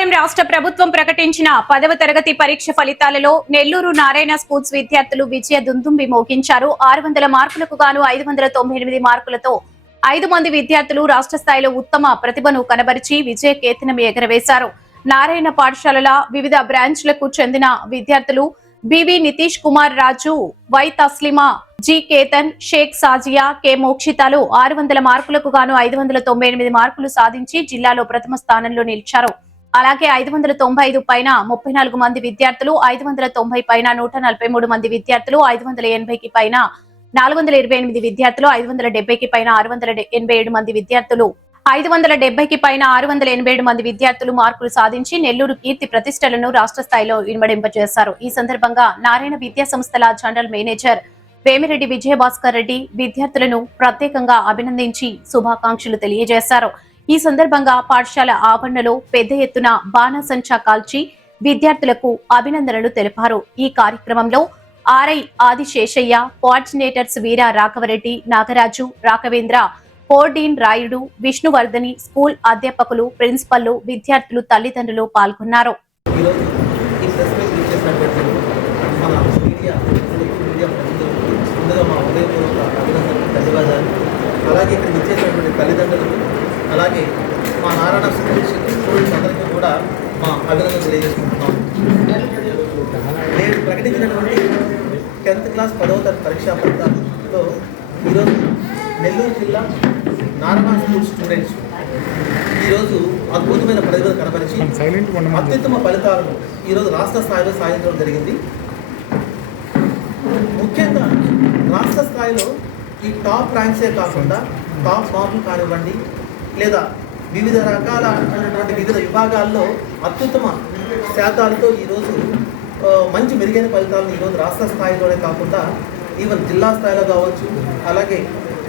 శుక్రవారం రాష్ట్ర ప్రభుత్వం ప్రకటించిన 10వ తరగతి పరీక్ష ఫలితాలలో నెల్లూరు నారాయణ స్కూల్స్ విద్యార్థులు విజయ దుందుంబి మోగించారు. 600 మార్కులకు గాను 598 మార్కులతో 5 మంది విద్యార్థులు రాష్ట్ర స్థాయిలో ఉత్తమ ప్రతిభను కనబరిచి విజయ కేతనం ఎగరవేశారు. నారాయణ పాఠశాలల వివిధ బ్రాంచ్లకు చెందిన విద్యార్థులు B V Nitish Kumar Raju, Y Taslima, G Ketan, Sheikh Sajiya, K మోక్షితాలు 600 మార్కులకు గాను 598 మార్కులు సాధించి జిల్లాలో ప్రథమ స్థానంలో నిలిచారు. అలాగే 595 పైన 34 మంది విద్యార్థులు, 590 పైన 143 మంది విద్యార్థులు, 580కి పైన 428 విద్యార్థులు, 570కి పైన 687 మంది విద్యార్థులు, 570కి పైన 687 మంది విద్యార్థులు మార్కులు సాధించి నెల్లూరు కీర్తి ప్రతిష్టలను రాష్ట్ర స్థాయిలో ఇనుమడింపజేశారు. ఈ సందర్భంగా నారాయణ విద్యా సంస్థల జనరల్ మేనేజర్ వేమిరెడ్డి విజయభాస్కర్ రెడ్డి విద్యార్థులను ప్రత్యేకంగా అభినందించి శుభాకాంక్షలు తెలియజేశారు. ఈ సందర్భంగా పాఠశాల ఆవరణలో పెద్ద ఎత్తున బాణసంచా కాల్చి విద్యార్థులకు అభినందనలు తెలిపారు. ఈ కార్యక్రమంలో ఆర్ఐ ఆదిశేషయ్య, కోఆర్డినేటర్స్ వీర రాఘవరెడ్డి, నాగరాజు, రాఘవేంద్ర, కోర్డీన్ రాయుడు, విష్ణువర్ధని, స్కూల్ అధ్యాపకులు, ప్రిన్సిపల్లు, విద్యార్థులు, తల్లిదండ్రులు పాల్గొన్నారు. అలాగే ఇక్కడ ఇచ్చేసినటువంటి తల్లిదండ్రులకు, అలాగే మా నారాయణ స్టూడెంట్స్ అందరికీ కూడా మా అభినందనలు తెలియజేసుకుంటున్నాం. నేను ప్రకటించినటువంటి 10th క్లాస్ 10వ తరగతి పరీక్షా ఫలితాల్లో ఈరోజు నెల్లూరు జిల్లా నారాయణ స్కూల్ స్టూడెంట్స్ ఈరోజు అద్భుతమైన ప్రతిభను కనబరిచి అత్యుత్తమ ఫలితాలను ఈరోజు రాష్ట్ర స్థాయిలో సాధించడం జరిగింది. ముఖ్యంగా రాష్ట్ర స్థాయిలో ఈ టాప్ ర్యాంక్సే కాకుండా టాప్ మార్కులు కానివ్వండి, లేదా వివిధ రకాలైనటువంటి వివిధ విభాగాల్లో అత్యుత్తమ శాతాలతో ఈరోజు మంచి మెరుగైన ఫలితాలను ఈరోజు రాష్ట్ర స్థాయిలోనే కాకుండా ఈవెన్ జిల్లా స్థాయిలో కావచ్చు, అలాగే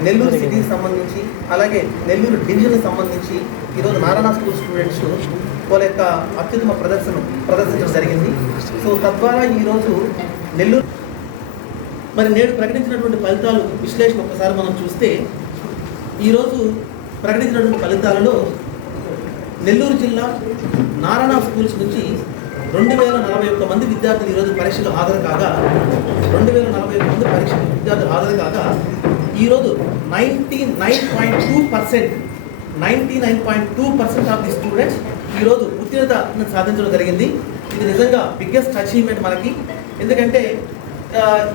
నెల్లూరు సిటీకి సంబంధించి, అలాగే నెల్లూరు డివిజన్కి సంబంధించి ఈరోజు నారాయణ స్కూల్ స్టూడెంట్స్ వాళ్ళ యొక్క అత్యుత్తమ ప్రదర్శించడం జరిగింది. సో తద్వారా ఈరోజు నెల్లూరు మరి నేడు ప్రకటించినటువంటి ఫలితాలు విశ్లేషణ ఒకసారి మనం చూస్తే, ఈరోజు ప్రకటించినటువంటి ఫలితాలలో నెల్లూరు జిల్లా నారాయణ స్కూల్స్ నుంచి 2041 మంది విద్యార్థులు ఈరోజు పరీక్షకు హాజరు కాగా 2041 మంది విద్యార్థులు హాజరు కాగా ఈరోజు 99.2% ఆఫ్ ది స్టూడెంట్స్ ఈరోజు ఉత్తీర్ణత సాధించడం జరిగింది. ఇది నిజంగా బిగ్గెస్ట్ అచీవ్మెంట్ మనకి. ఎందుకంటే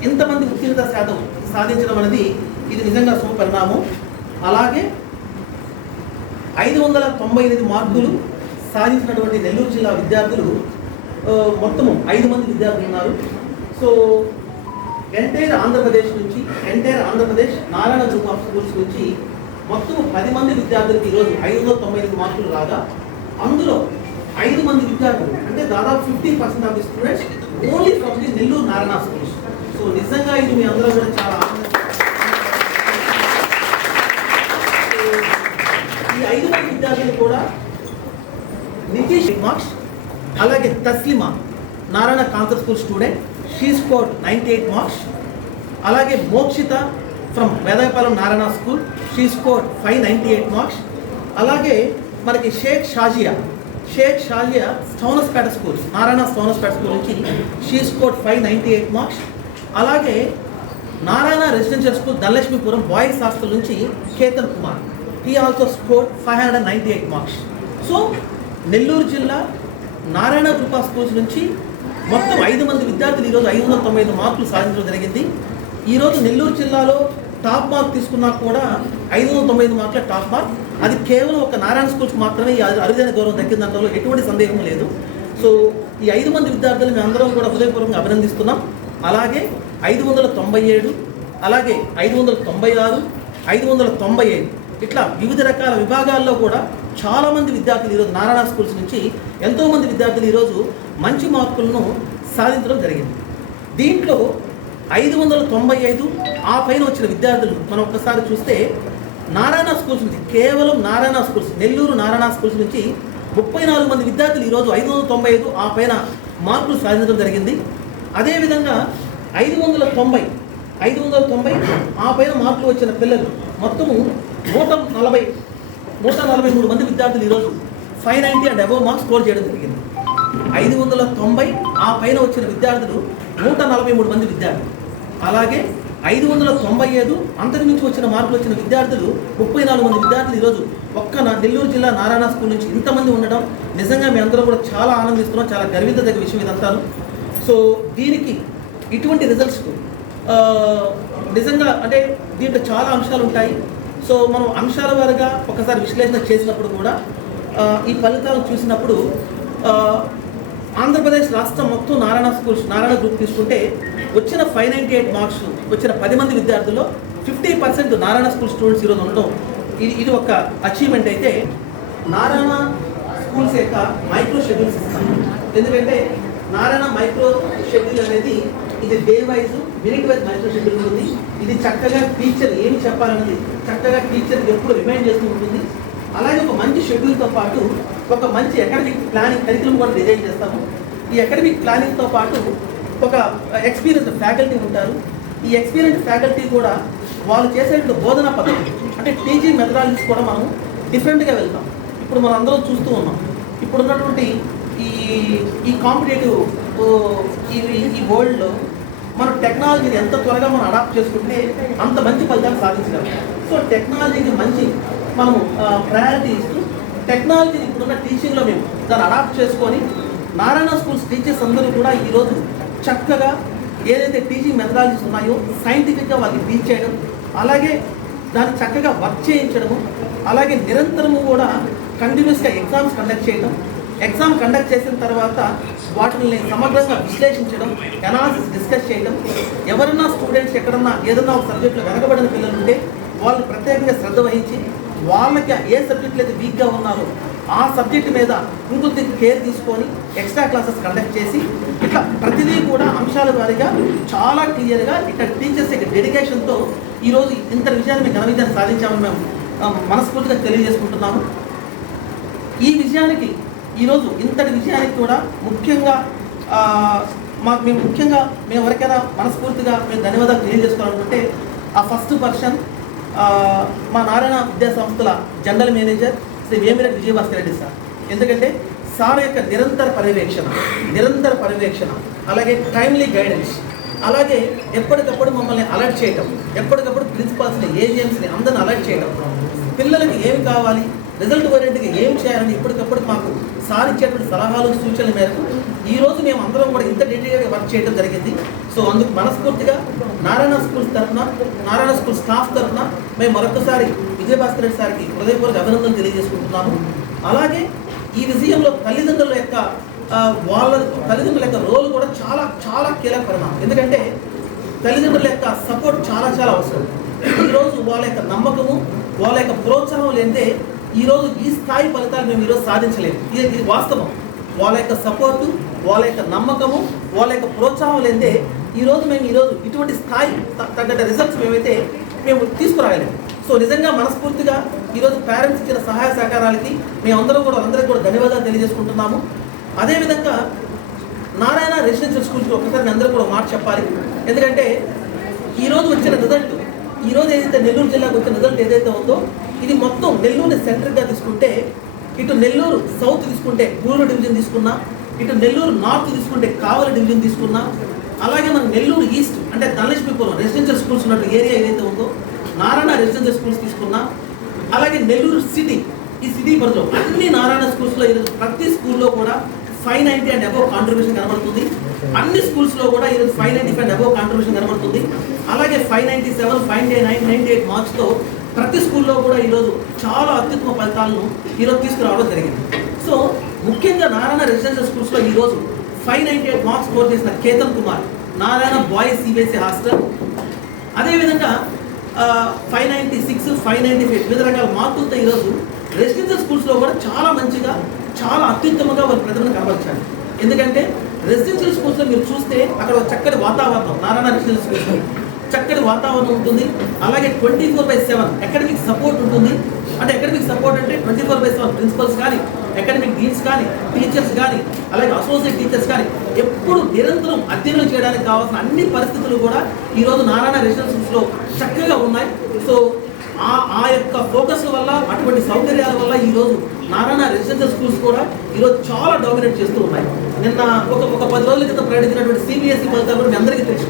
ఇంతమంది ఉత్తీర్ణత శాతం సాధించడం అనేది ఇది నిజంగా శుభ పరిణామం. అలాగే 598 మార్కులు సాధించినటువంటి నెల్లూరు జిల్లా విద్యార్థులు మొత్తము 5 మంది విద్యార్థులు ఉన్నారు. So entire Andhra Pradesh Narayana group of schools నుంచి మొత్తం 10 మంది విద్యార్థులకు ఈరోజు 598 మార్కులు రాగా, అందులో 5 మంది విద్యార్థులు అంటే దాదాపు 50% of the students only from the Nellore Narayana schools. So నిజంగా ఇది మీ అందరూ కూడా చాలా ఈ 5 మంది విద్యార్థులు కూడా నితీష్ మార్క్స్, అలాగే Taslima Narayana concept school student, she scored 98 marks. అలాగే Mokshitha from Vedayapalem Narayana school, she scored 598 marks. అలాగే మనకి షేక్ షాజియా స్టౌనస్పేట స్కూల్, నారాయణ స్టౌనస్పేట స్కూల్ నుంచి షీ స్కోర్డ్ 598 మార్క్స్. అలాగే Narayana residential school Dhanalakshmipuram boys hostel నుంచి Ketan Kumar, he also scored 598 marks. So Nellore జిల్లా నారాయణ గ్రూప్ ఆఫ్ స్కూల్స్ నుంచి మొత్తం 5 మంది విద్యార్థులు ఈరోజు 595 మార్కులు సాధించడం జరిగింది. ఈరోజు నెల్లూరు జిల్లాలో టాప్ మార్క్ తీసుకున్నా కూడా 595 మార్కుల టాప్ మార్క్. అది కేవలం ఒక నారాయణ స్కూల్స్ మాత్రమే ఈ అరుదైన గౌరవం దక్కిందంటలో ఎటువంటి సందేహం లేదు. సో ఈ 5 మంది విద్యార్థులు మేము అందరం కూడా హృదయపూర్వకంగా అభినందిస్తున్నాం. అలాగే 597, అలాగే 596, 595 ఇట్లా వివిధ రకాల విభాగాల్లో కూడా చాలామంది విద్యార్థులు ఈరోజు నారాయణ స్కూల్స్ నుంచి ఎంతోమంది విద్యార్థులు ఈరోజు మంచి మార్కులను సాధించడం జరిగింది. దీంట్లో 595 ఆ పైన వచ్చిన విద్యార్థులు మనం ఒక్కసారి చూస్తే నారాయణ స్కూల్స్ నుంచి, కేవలం నారాయణ స్కూల్స్ నెల్లూరు నారాయణ స్కూల్స్ నుంచి 34 మంది విద్యార్థులు ఈరోజు 595 ఆ పైన మార్కులు సాధించడం జరిగింది. అదేవిధంగా 590 ఆ పైన మార్కులు వచ్చిన పిల్లలు మొత్తము 143 మంది విద్యార్థులు ఈరోజు 590 అండ్ అబోవ్ మార్క్స్ స్కోర్ చేయడం జరిగింది. 590 ఆ పైన వచ్చిన విద్యార్థులు 143 మంది విద్యార్థులు. అలాగే 595 అంతకుమించి వచ్చిన మార్కులు వచ్చిన విద్యార్థులు 34 మంది విద్యార్థులు ఈరోజు ఒక్క నెల్లూరు జిల్లా నారాయణ స్కూల్ నుంచి ఇంతమంది ఉండడం నిజంగా మీ అందరూ కూడా చాలా ఆనందిస్తున్నాం. చాలా గర్వించదగ్గ విషయం ఇదంతాను. సో దీనికి ఇటువంటి రిజల్ట్స్కు నిజంగా అంటే దీంట్లో చాలా అంశాలు ఉంటాయి. సో మనం అంశాల వారుగా ఒకసారి విశ్లేషణ చేసినప్పుడు కూడా ఈ ఫలితాలను చూసినప్పుడు ఆంధ్రప్రదేశ్ రాష్ట్రం మొత్తం నారాయణ గ్రూప్ తీసుకుంటే వచ్చిన 598 మార్క్స్ వచ్చిన 10 మంది విద్యార్థుల్లో 50% నారాయణ స్కూల్ స్టూడెంట్స్ ఈరోజు ఉండడం ఇది ఒక అచీవ్మెంట్. అయితే నారాయణ స్కూల్స్ యొక్క మైక్రో షెడ్యూల్స్ ఇస్తాం. ఎందుకంటే నారాయణ మైక్రో షెడ్యూల్ అనేది ఇది day wise minute wise micro schedule ఉంటుంది. ఇది చక్కగా టీచర్ ఏమి చెప్పాలన్నది చక్కగా టీచర్ ఎప్పుడు రిమైండ్ చేస్తూ ఉంటుంది. అలాగే ఒక మంచి షెడ్యూల్తో పాటు ఒక మంచి అకాడమిక్ ప్లానింగ్ కరికులం కూడా డిజైన్ చేస్తాము. ఈ అకాడమిక్ ప్లానింగ్తో పాటు ఒక ఎక్స్పీరియన్స్ ఫ్యాకల్టీ ఉంటారు. ఈ ఎక్స్పీరియన్స్ ఫ్యాకల్టీ కూడా వాళ్ళు చేసేటువంటి బోధనా పద్ధతి అంటే టీచింగ్ మెథడాలజీస్ కూడా మనం డిఫరెంట్గా వెళ్తాం. ఇప్పుడు మనం అందరం చూస్తూ ఉన్నాం. ఇప్పుడు ఉన్నటువంటి ఈ కాంపిటేటివ్ ఈ వరల్డ్లో మనం టెక్నాలజీని ఎంత త్వరగా మనం అడాప్ట్ చేసుకుంటే అంత మంచి ఫలితాలు సాధించగలం. సో టెక్నాలజీకి మంచి మనము ప్రయారిటీ ఇస్తూ టెక్నాలజీని ఇప్పుడున్న టీచింగ్లో మేము దాన్ని అడాప్ట్ చేసుకొని నారాయణ స్కూల్స్ టీచర్స్ అందరూ కూడా ఈరోజు చక్కగా ఏదైతే టీచింగ్ మెథడాలజీస్ ఉన్నాయో సైంటిఫిక్గా వాళ్ళకి టీచ్ చేయడం, అలాగే దాన్ని చక్కగా వర్క్ చేయించడము, అలాగే నిరంతరము కూడా కంటిన్యూస్గా ఎగ్జామ్స్ కండక్ట్ చేయడం, ఎగ్జామ్ కండక్ట్ చేసిన తర్వాత వాటిని సమగ్రంగా విశ్లేషించడం, అనాలిసిస్ డిస్కస్ చేయడం, ఎవరైనా స్టూడెంట్స్ ఎక్కడన్నా ఏదన్నా ఒక సబ్జెక్టులో వెనకబడిన పిల్లలు ఉంటే వాళ్ళు ప్రత్యేకంగా శ్రద్ధ వహించి వాళ్ళకి ఏ సబ్జెక్టులు అయితే వీక్గా ఉన్నారో ఆ సబ్జెక్టు మీద ఇంకొంత కేర్ తీసుకొని ఎక్స్ట్రా క్లాసెస్ కండక్ట్ చేసి ఇట్లా ప్రతిదీ కూడా అంశాల వారీగా చాలా క్లియర్గా ఇక్కడ టీచర్స్ యొక్క డెడికేషన్తో ఈరోజు ఇంత విషయాన్ని మేము ఘన విజయాన్ని సాధించామని మేము మనస్ఫూర్తిగా తెలియజేసుకుంటున్నాము. ఈ విషయానికి ఈరోజు ఇంతటి విషయానికి కూడా ముఖ్యంగా మేము ఎవరికైనా మనస్ఫూర్తిగా మేము ధన్యవాదాలు తెలియజేసుకోవాలనుకుంటే ఆ ఫస్ట్ పర్సన్ మా నారాయణ విద్యా సంస్థల general manager Shri Vemireddy Vijayabhaskar Reddy sir. ఎందుకంటే సార్ యొక్క నిరంతర పర్యవేక్షణ అలాగే టైమ్లీ గైడెన్స్, అలాగే ఎప్పటికప్పుడు మమ్మల్ని అలర్ట్ చేయడం, ఎప్పటికప్పుడు ప్రిన్సిపాల్స్ని ఏజెంట్స్ని అందరిని అలర్ట్ చేయడం, పిల్లలకి ఏమి కావాలి రిజల్ట్ ఓరియంట్గా ఏం చేయాలని ఇప్పటికప్పుడు మాకు సార్ ఇచ్చేటువంటి సలహాలు సూచనల మేరకు ఈరోజు మేము అందరం కూడా ఇంత డీటెయిల్గా వర్క్ చేయడం జరిగింది. సో అందుకు మనస్ఫూర్తిగా నారాయణ స్కూల్స్ తరఫున నారాయణ స్కూల్ స్టాఫ్ తరఫున మేము మరొకసారి విజయభాస్కర్ రెడ్డి సార్కి హృదయపూర్వక అభినందనలు తెలియజేసుకుంటున్నాము. అలాగే ఈ విషయంలో తల్లిదండ్రుల యొక్క రోల్ కూడా చాలా చాలా కీలక పరిణామం. ఎందుకంటే తల్లిదండ్రుల యొక్క సపోర్ట్ చాలా చాలా అవసరం. ఈరోజు వాళ్ళ యొక్క నమ్మకము వాళ్ళ యొక్క ప్రోత్సాహం లేదే ఈరోజు ఈ స్థాయి ఫలితాలు మేము ఈరోజు సాధించలేము. ఇది వాస్తవం. వాళ్ళ యొక్క సపోర్టు, వాళ్ళ యొక్క నమ్మకము, వాళ్ళ యొక్క ప్రోత్సాహం లేదే ఈరోజు ఇటువంటి స్థాయి తగ్గట్టు రిజల్ట్స్ మేము తీసుకురాగలేము. సో నిజంగా మనస్ఫూర్తిగా ఈరోజు పేరెంట్స్ ఇచ్చిన సహాయ సహకారాలకి మేమందరం కూడా అందరికీ కూడా ధన్యవాదాలు తెలియజేసుకుంటున్నాము. అదేవిధంగా నారాయణ రెసిడెన్షియల్ స్కూల్స్కి ఒకసారి మీ అందరూ కూడా మాట చెప్పాలి. ఎందుకంటే ఈరోజు వచ్చిన రిజల్ట్ ఈరోజు ఏదైతే నెల్లూరు జిల్లాకు వచ్చిన రిజల్ట్ ఏదైతే ఉందో ఇది మొత్తం నెల్లూరుని సెంటర్గా తీసుకుంటే, ఇటు నెల్లూరు సౌత్ తీసుకుంటే గూడూరు డివిజన్ తీసుకున్నా, ఇటు నెల్లూరు నార్త్ తీసుకుంటే కావలి డివిజన్ తీసుకున్నా, అలాగే మన నెల్లూరు ఈస్ట్ అంటే ధనలక్ష్మీపురం రెసిడెన్షియల్ స్కూల్స్ ఉన్నట్టు ఏరియా ఏదైతే ఉందో నారాయణ రెసిడెన్షియల్ స్కూల్స్ తీసుకున్నా, అలాగే నెల్లూరు సిటీ ఈ సిటీ పరిధిలో అన్ని నారాయణ స్కూల్స్లో ఈరోజు ప్రతి స్కూల్లో కూడా 590 అండ్ అబోవ్ కాంట్రిబ్యూషన్ కనబడుతుంది. అన్ని స్కూల్స్లో కూడా ఈరోజు 595 అండ్ అబోవ్ కాంట్రిబ్యూషన్ కనబడుతుంది. అలాగే 597, 599, 98 మార్క్స్తో ప్రతి స్కూల్లో కూడా ఈరోజు చాలా అత్యుత్తమ ఫలితాలను ఈరోజు తీసుకురావడం జరిగింది. సో ముఖ్యంగా నారాయణ రెసిడెన్షియల్ స్కూల్స్లో ఈరోజు 598 మార్క్స్ స్కోర్ చేసిన Ketan Kumar Narayana boys CBSE hostel, అదేవిధంగా 596, 595 వివిధ రకాల మార్కులతో ఈరోజు రెసిడెన్షియల్ స్కూల్స్లో కూడా చాలా మంచిగా చాలా అత్యుత్తమంగా వారి ప్రతిభను కనబరిచారు. ఎందుకంటే రెసిడెన్షియల్ స్కూల్స్లో మీరు చూస్తే అక్కడ చక్కటి వాతావరణం, నారాయణ రెసిడెన్షియల్ స్కూల్స్లో చక్కటి వాతావరణం ఉంటుంది. అలాగే 24/7 అకాడమిక్ సపోర్ట్ ఉంటుంది. అంటే అకాడమిక్ సపోర్ట్ అంటే 24/7 ప్రిన్సిపల్స్ కానీ, అకాడమిక్ డీన్స్ కానీ, టీచర్స్ కానీ, అలాగే అసోసియేట్ టీచర్స్ కానీ ఎప్పుడు నిరంతరం అధ్యయనం చేయడానికి కావాల్సిన అన్ని పరిస్థితులు కూడా ఈరోజు నారాయణ రెసిడెన్షియల్ స్కూల్స్లో చక్కగా ఉన్నాయి. సో ఆ యొక్క ఫోకస్ వల్ల, అటువంటి సౌకర్యాల వల్ల ఈరోజు నారాయణ రెసిడెన్షియల్ స్కూల్స్ కూడా ఈరోజు చాలా డామినేట్ చేస్తూ ఉన్నాయి. నిన్న ఒక 10 రోజుల క్రితం ప్రకటించినటువంటి CBSE ఫలితాలు కూడా మీ అందరికీ తెలుసు.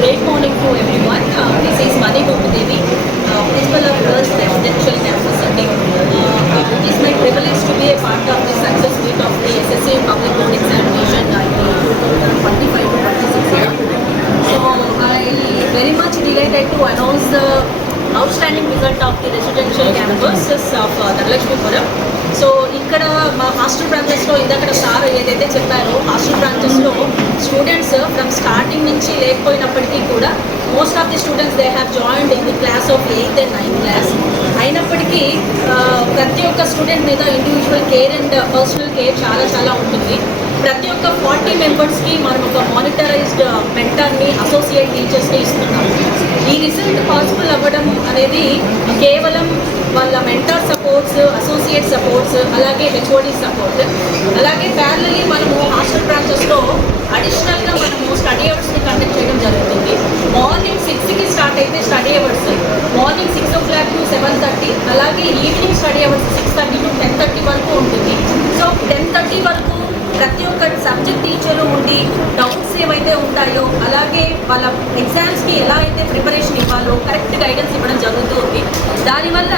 Great morning to everyone. This is Mani Gopadevi, Principal of Girls Residential Campus. It is my privilege to be a part of the success meet of the SSA Public Board Examination in 2025-26 year. So I very much delighted to announce the outstanding result of the residential campuses of Dhanlakshmipuram. So ఇక్కడ మా hostel బ్రాంచెస్లో ఇందాక sir ఏదైతే చెప్పారో hostel బ్రాంచెస్లో students from starting నుంచి లేకపోయినప్పటికీ కూడా most of the students they have joined in the class of 8th and 9th class. అయినప్పటికీ ప్రతి ఒక్క స్టూడెంట్ మీద individual care and personal care చాలా ఉంటుంది. ప్రతి ఒక్క 40 మెంబర్స్కి మనం ఒక మానిటరైజ్డ్ మెంటర్ని అసోసియేట్ టీచర్స్ని ఇస్తున్నాం. ఈ రిజల్ట్ పాసిబుల్ అవ్వడం అనేది కేవలం వాళ్ళ మెంటర్ సపోర్ట్స్, అసోసియేట్ సపోర్ట్స్, అలాగే HOD సపోర్ట్, అలాగే ప్యారలీ మనము హాస్టల్ బ్రాంచెస్లో అడిషనల్గా మనము స్టడీ అవర్స్ని కండక్ట్ చేయడం జరుగుతుంది. మార్నింగ్ 6కి స్టార్ట్ అయితే study hours morning 6 o'clock to 7:30, అలాగే ఈవినింగ్ స్టడీ అవర్స్ 6:30 to 10:30 వరకు ఉంటుంది. సో 10:30 వరకు ప్రతి ఒక్క సబ్జెక్ట్ టీచరు ఉండి డౌట్స్ ఏవైతే ఉంటాయో అలాగే వాళ్ళ ఎగ్జామ్స్కి ఎలా అయితే ప్రిపరేషన్ ఇవ్వాలో కరెక్ట్ గైడెన్స్ ఇవ్వడం జరుగుతుంది. దానివల్ల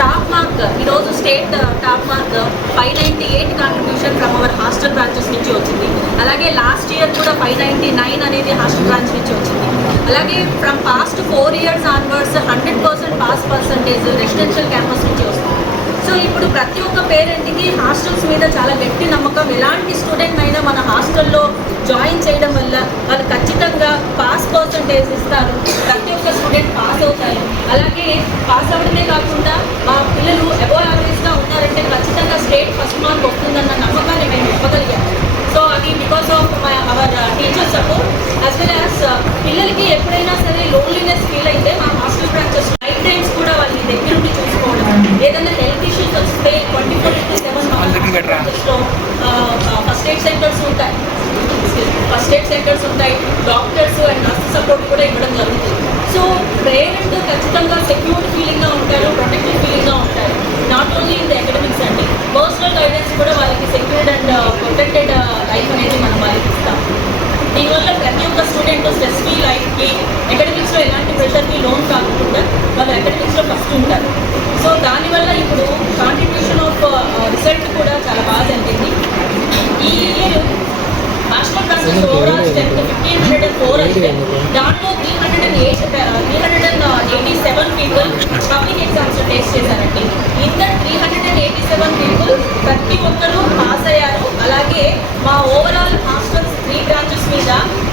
టాప్ మార్క్ ఈరోజు state top mark 598 contribution from our hostel branches నుంచి వచ్చింది. అలాగే లాస్ట్ ఇయర్ కూడా 599 అనేది హాస్టల్ బ్రాంచ్ నుంచి వచ్చింది. అలాగే from past 4 years onwards 100% pass percentage residential campus నుంచి వస్తుంది. సో ఇప్పుడు ప్రతి ఒక్క పేరెంట్కి హాస్టల్స్ మీద చాలా గట్టి నమ్మకం. ఎలాంటి స్టూడెంట్ అయినా మన హాస్టల్లో జాయిన్ చేయడం వల్ల వాళ్ళు ఖచ్చితంగా పాస్ పర్సంటేజ్ ఇస్తారు. ప్రతి ఒక్క స్టూడెంట్ పాస్ అవుతారు. అలాగే పాస్ అవ్వడమే కాకుండా మా పిల్లలు అబోవ్ యావరేజ్గా ఉన్నారంటే ఖచ్చితంగా స్టేట్ ఫస్ట్ మార్క్ వస్తుందన్న నమ్మకాన్ని మేము ఇవ్వగలిగాము. సో అది because of our teacher support as well as పిల్లలకి ఎప్పుడైనా సరే లోన్లీనెస్ ఫీల్ అయితే మా హాస్టల్ బ్రాంచెస్ నైట్ టైమ్స్ కూడా వాళ్ళని దగ్గర నుండి చూసుకోవడం, ఏదైనా హెల్త్ ఇష్యూస్ వస్తే 24/7 ఫస్ట్ ఎయిడ్ సెంటర్స్ ఉంటాయి, డాక్టర్స్ అండ్ నర్స్ సపోర్ట్ కూడా ఇవ్వడం జరుగుతుంది. సో పేరెంట్ ఖచ్చితంగా సెక్యూర్డ్ ఫీలింగ్గా ఉంటారు, ప్రొటెక్టివ్ ఫీలింగ్గా ఉంటారు. Not only in the academics అండి, పర్సనల్ గైడెన్స్ కూడా వాళ్ళకి సెక్యూర్డ్ అండ్ ప్రొటెక్టెడ్ లైఫ్ అనేది మనం వాళ్ళకి ఇస్తాం. దీనివల్ల ప్రతి ఒక్క స్టూడెంట్ స్ట్రెస్ ఫ్రీ లైఫ్కి అకాడమిక్స్లో ఎలాంటి ప్రెషర్కి లోన్ కాకుండా వాళ్ళు అకాడమిక్స్లో ఫస్ట్ ఉంటారు. సో దానివల్ల ఇప్పుడు కాంట్రిబ్యూషన్ ఆఫ్ రిజల్ట్ కూడా చాలా బాగా జరిగింది. ఈ year hostel branches overall strength 1504 అయితే దాంట్లో 387 పీపుల్ పబ్లిక్ ఎగ్జామ్స్ టేస్ట్ చేశారండి. ఇంత 387 పీపుల్ ప్రతి ఒక్కరూ పాస్ అయ్యారు. అలాగే మా ఓవరాల్ హాస్టల్స్ 3 బ్రాంచెస్ మీద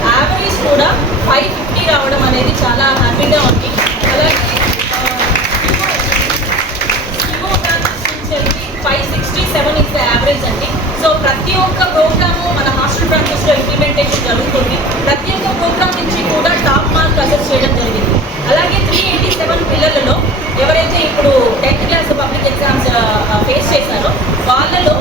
యావరేజ్ కూడా 550 రావడం అనేది చాలా హ్యాపీగా ఉంది. అలాగే 567 ఇస్ ద యావరేజ్ అండి. సో ప్రతి ఒక్క ప్రోగ్రాము మన హాస్టల్ బ్రాంచెస్లో ఇంప్లిమెంటేషన్ జరుగుతుంది. ప్రతి ఒక్క ప్రోగ్రామ్ నుంచి కూడా టాప్ మార్క్ అసెస్ చేయడం జరిగింది. అలాగే 387 పిల్లలలో ఎవరైతే ఇప్పుడు 10th class public exams face చేశారో వాళ్ళలో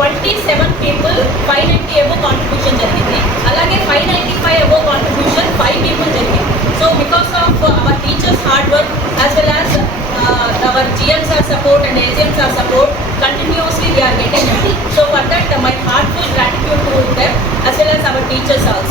27 పీపుల్ 590 అబోవ్ కాంట్రిబ్యూషన్ జరిగింది. అలాగే 595 అబోవ్ కాంట్రిబ్యూషన్ 5 పీపుల్ జరిగింది. So because of our teachers hard work as well as our GMs are support and AGMs are support, continuously we are getting it. So for that my heartful gratitude to them as well as our teachers also.